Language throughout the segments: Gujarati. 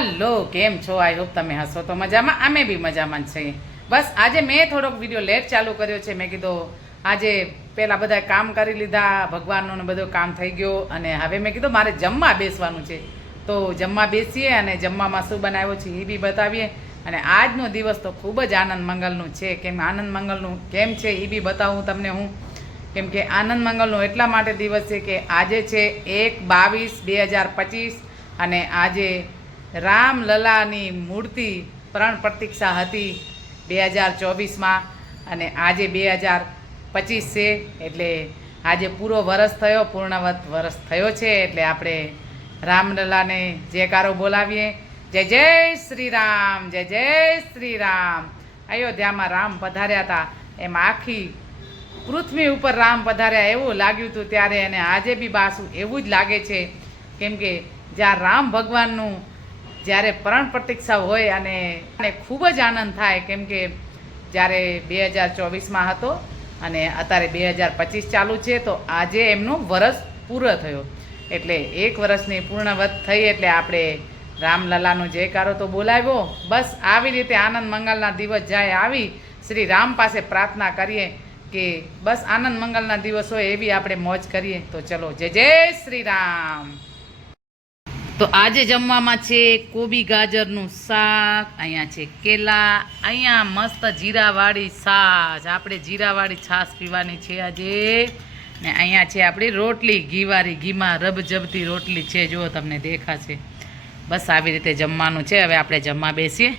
હાલો, કેમ છો? આઈ હોપ તમે હસો તો મજામાં, અમે બી મજામાં જ છીએ. બસ આજે મેં થોડોક વિડીયો લેટ ચાલુ કર્યો છે. મેં કીધું આજે પહેલાં બધા કામ કરી લીધા, ભગવાનનું ને બધું કામ થઈ ગયો, અને હવે મેં કીધું મારે જમવા બેસવાનું છે. તો જમવા બેસીએ અને જમવામાં શું બનાવ્યો છે એ બી બતાવીએ. અને આજનો દિવસ તો ખૂબ જ આનંદ મંગલનું છે. આનંદ મંગલનું કેમ છે એ બી બતાવું તમને હું. કેમ કે આનંદ મંગલનો એટલા માટે દિવસ છે કે આજે છે 1/22/2025 અને આજે રામલલાની મૂર્તિ પ્રાણ પ્રતિષ્ઠા હતી 2024માં, અને આજે 2025 છે. એટલે આજે પૂરો વરસ થયો, પૂર્ણવત વરસ થયો છે. એટલે આપણે રામલલાને જયકારો બોલાવીએ. જય જય શ્રી રામ, જય જય શ્રી રામ. અયોધ્યામાં રામ પધાર્યા હતા એમ આખી પૃથ્વી ઉપર રામ પધાર્યા એવું લાગ્યું હતું ત્યારે, અને આજે બી પાછું એવું જ લાગે છે. કેમ કે જ્યાં રામ ભગવાનનું જ્યારે પ્રાણ પ્રતિષ્ઠા હોય અને ખૂબ જ આનંદ થાય. કેમ કે જ્યારે 2024માં હતો અને અત્યારે 2025 ચાલુ છે, તો આજે એમનું વરસ પૂરો થયો. એટલે એક વર્ષની પૂર્ણવત થઈ એટલે આપણે રામલલાનો જયકારો તો બોલાવ્યો. બસ આવી રીતે આનંદ મંગલના દિવસ જાય આવી શ્રી રામ પાસે પ્રાર્થના કરીએ કે બસ આનંદ મંગલના દિવસ હોય એવી આપણે મોજ કરીએ. તો ચલો, જય જય શ્રી રામ. તો આજે જમવામાં છે કોબી ગાજરનું શાક, અહીંયા છે કેલા, અહીંયા મસ્ત જીરાવાળી છાશ, આપણે જીરાવાળી છાશ પીવાની છે આજે. ને અહીંયા છે આપણી રોટલી ઘીવાળી, ઘીમાં રબજબતી રોટલી છે, જો તમને દેખાશે. બસ આવી રીતે જમવાનું છે. હવે આપણે જમવા બેસીએ.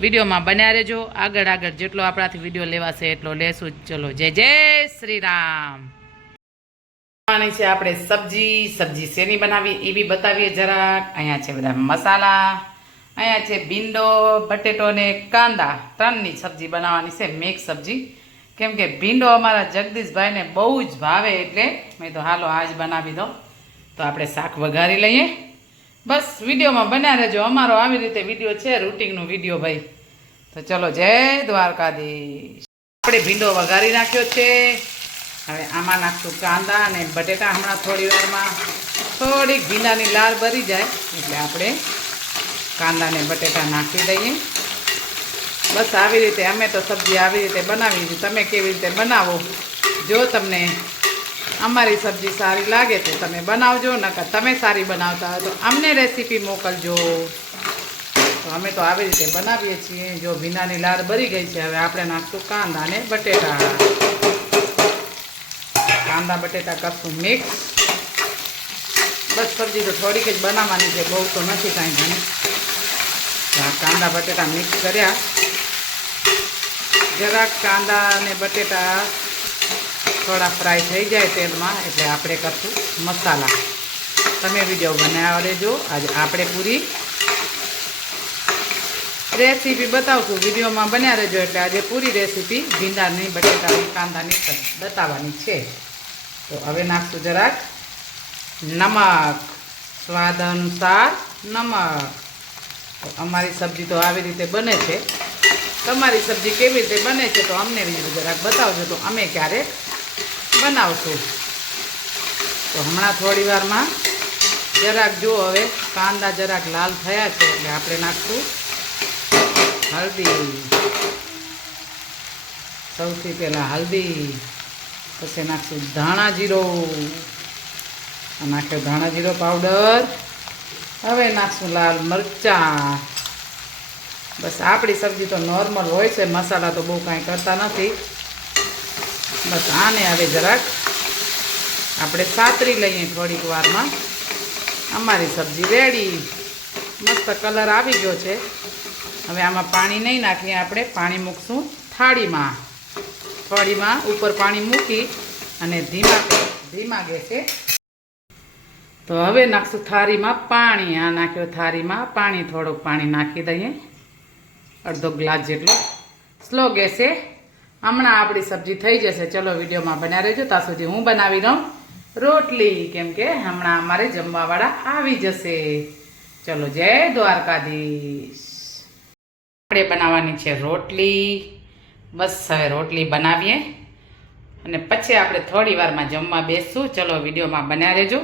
વિડીયોમાં બન્યા રહેજો. આગળ જેટલો આપણાથી વિડીયો લેવાશે એટલો લેશું. ચલો, જય જય શ્રી રામ. છે આપણે સબ્જી શેની બનાવી એ બી બતાવીએ જરાક. અહીંયા છે બધા મસાલા, અહીંયા છે ભીંડો, બટેટો ને કાંદા, ત્રણની સબ્જી બનાવવાની છે, મિક્સ સબ્જી. કેમ કે ભીંડો અમારા જગદીશભાઈને બહુ જ ભાવે, એટલે મેં તો હાલો આજ બનાવી દો. તો આપણે શાક વઘારી લઈએ. બસ વિડીયોમાં બન્યા રહેજો. અમારો આવી રીતે વિડીયો છે, રૂટિનનો વિડીયો ભાઈ. તો ચલો, જય દ્વારકાધીશ. આપણે ભીંડો વઘારી નાખ્યો છે. હવે આમાં નાખશું કાંદા અને બટેટા. હમણાં થોડી વારમાં થોડીક ભીંડાની લાળ ભરી જાય એટલે આપણે કાંદા ને બટેટા નાખી દઈએ. બસ આવી રીતે અમે તો સબ્જી આવી રીતે બનાવી છે. તમે કેવી રીતે બનાવો? જો તમને અમારી સબ્જી સારી લાગે તો તમે બનાવજો, નકર તમે સારી બનાવતા હોય તો અમને રેસીપી મોકલજો. તો અમે તો આવી રીતે બનાવીએ છીએ. જો ભીંડાની લાળ ભરી ગઈ છે, હવે આપણે નાખશું કાંદા ને બટેટા. કાંદા બટેટા કરશું મિક્સ. બસ સબ્જી તો થોડીક જ બનાવવાની છે, બહુ તો નથી કાંઈ ઘણી. આ કાંદા બટેટા મિક્સ કર્યા. જરાક કાંદા અને બટેટા થોડા ફ્રાય થઈ જાય તેલમાં એટલે આપણે કરશું મસાલા. તમે વિડીયો બનાવવા દેજો. આજે આપણે પૂરી રેસીપી બતાવશું. વિડીયોમાં બન્યા રહેજો. એટલે આજે પૂરી રેસીપી ભીંડાની, બટેટાની, કાંદાની બતાવવાની છે. તો હવે નાખશું જરાક નમક, સ્વાદ અનુસાર નમક. તો અમારી સબ્જી તો આવી રીતે બને છે. તમારી સબ્જી કેવી રીતે બને છે તો અમને જરાક બતાવજો, તો અમે ક્યારેક બનાવશું. તો હમણાં થોડી વારમાં જરાક જો હવે કાંદા જરાક લાલ થયા છે એટલે આપણે નાખશું હળદી. સૌથી પહેલાં હળદી, પછી નાખશું ધાણા જીરો. નાખ્યો ધાણા જીરો પાવડર. હવે નાખશું લાલ મરચાં. બસ આપણી સબ્જી તો નોર્મલ હોય છે, મસાલા તો બહુ કાંઈ કરતા નથી. બસ આને હવે જરાક આપણે સાતરી લઈએ થોડીક વારમાં. અમારી સબ્જી રેડી. મસ્ત કલર આવી ગયો છે. હવે આમાં પાણી નહીં નાખીએ, આપણે પાણી મૂકશું થાળીમાં. થાળીમાં ઉપર પાણી મૂકી અને ધીમા ગેસે. તો હવે નાખશું થાળીમાં પાણી. આ નાખ્યો થાળીમાં પાણી. થોડુંક પાણી નાખી દઈએ, અડધો ગ્લાસ જેટલો. સ્લો ગેસે હમણાં આપણી સબ્જી થઈ જશે. ચલો, વિડીયોમાં બન્યા રહેજો. ત્યાં સુધી હું બનાવી દઉં રોટલી, કેમ કે હમણાં અમારે જમવાવાળા આવી જશે. ચલો, જય દ્વારકાધીશ. આપણે બનાવવાની છે રોટલી. બસ હવે રોટલી બનાવીએ અને પછી આપણે થોડી વારમાં જમવા બેસશું. ચલો, વિડીયોમાં બન્યા રહેજો.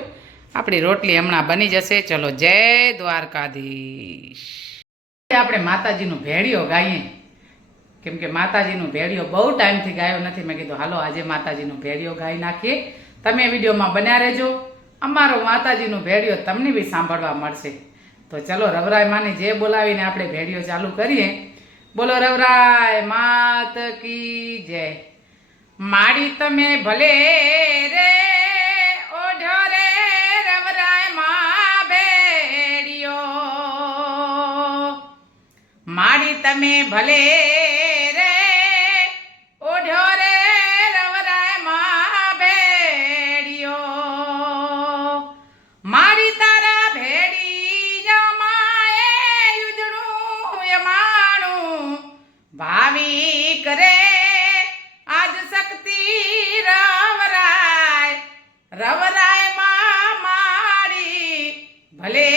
આપણી રોટલી હમણાં બની જશે. ચલો, જય દ્વારકાધીશ. આપણે માતાજીનું ભેળિયો ગાઈએ, કેમ કે માતાજીનું ભેળિયો બહુ ટાઈમથી ગાયો નથી. મેં કીધું હાલો આજે માતાજીનું ભેળિયો ગાઈ નાખીએ. તમે વિડીયોમાં બન્યા રહેજો. અમારો માતાજીનું ભેળિયો તમને બી સાંભળવા મળશે. તો ચલો, રવરાય માની જે બોલાવીને આપણે ભેળિયો ચાલુ કરીએ. બોલો રવરાય માત કી જય. માડી તમે ભલે રે ઓઢો રે રવરાય માં ભેળિયો. માડી તમે ભલે રે ઓઢો રે રવરાય માં ભેળિયો. માડી તારા ભેળિયામાં એ યુજડું યમાણું ભાવિક રે આજ શક્તિ રવરાય. રવરાય માં માડી ભલે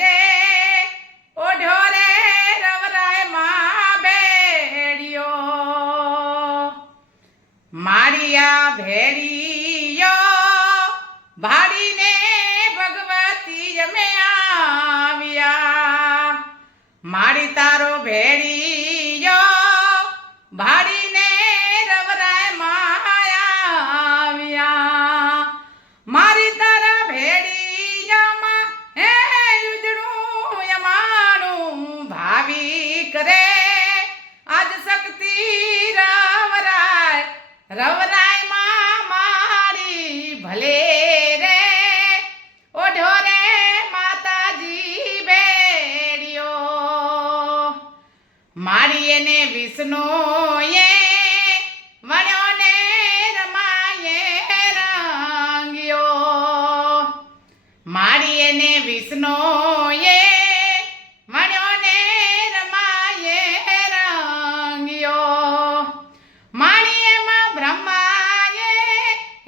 રે ઓઢો રે રવરાય માં ભેળિયો. માળિયા ભેળિયો ભાડીને ભગવતી અમે આવ્યા. માડી તારો ભેળિયો ભાડીને રવરાય માં આવ્યા. મારી તારા ભેળિયામાં હે યુજડું યમાણું ભાવિક રે આજ શક્તિ રવરાય. રવરાય માં મારી ભલે રે ઓઢો રે માતાજી ભેળિયો. મારી એને વિષ્ણુએ વણ્યો ને રમાયે રંગ્યો. મારી એને વિષ્ણુએ વણ્યો ને રમાયે રંગ્યો. મારી એમાં બ્રહ્માએ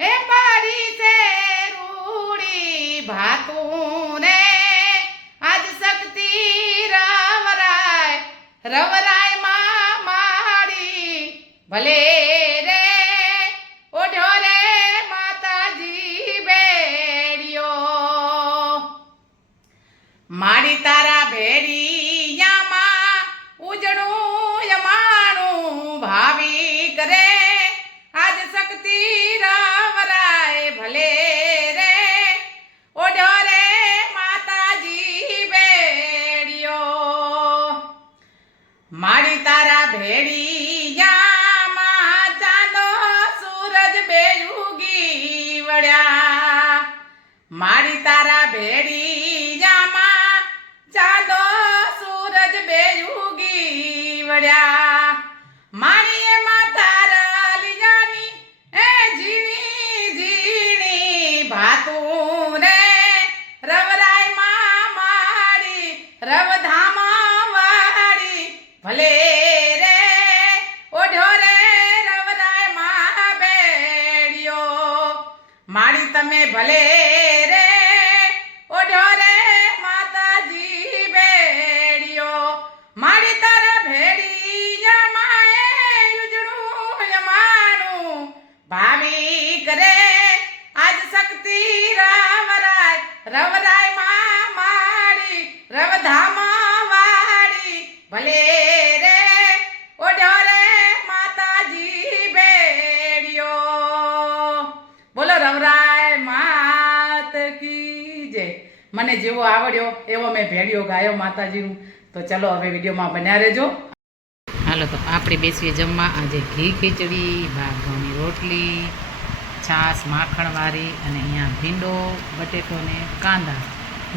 હે પાડી છે રૂડી ભાતું રે આજ શક્તિ રવરાય. રવરાય માં માડી ભલે રે ઓઢો રે માતાજી ભેળિયો. માડી તારા ભેળિયામાં ઉજળું યમાણું ભાવિક રે આજ શક્તિ રવરાય. ભલે રે ઓઢો રે માતાજી ભેળિયો. માડી તારા ભેળિયામાં ચાંદો સૂરજ બે ઉગી વળ્યા. માડી તારા ભેળિયામાં ચાંદો સૂરજ બે ઉગી વળ્યા. માડી એમાં તારા લીજાની હે ઝીણી ઝીણી ભાતું રે રવરાય માં માડી રવધામા વાળી. ભલે રે ઓઢો રે રવરાય માં ભેળિયો. માડી તમે ભલે રે ઓઢો રે માતાજી ભેળિયો. માડી તારા ભેળિયામાં એ યુજડું યમાણું ભાવિક રે આજ શક્તિ રવરાય. રવરાય માં માડી રવધામા વાળી. ભલે રે ઓઢો રે માતાજી ભેળિયો. બોલો રવરાય માત કી જય. મને જેવો આવડ્યો એવો મેં ભેળિયો ગાયો માતાજીનું. તો ચલો હવે વિડીયોમાં બન્યા રહેજો. હાલો તો આપણે બેસીએ જમવા. આજે ઘી ખીચડી, ભાગવાની રોટલી, છાશ માખણવાળી અને અહીંયા ભીંડો, બટેટો ને કાંદા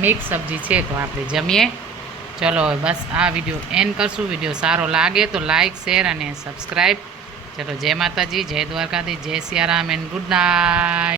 મિક્સ સબ્જી છે. તો આપણે જમીએ. ચલો હવે બસ આ વિડીયો એન્ડ કરશું. વિડીયો સારો લાગે તો લાઈક, શેર અને સબસ્ક્રાઈબ. ચલો, જય માતાજી, જય દ્વારકાધીશ, જય સિયારામ એન્ડ ગુડ નાઇટ.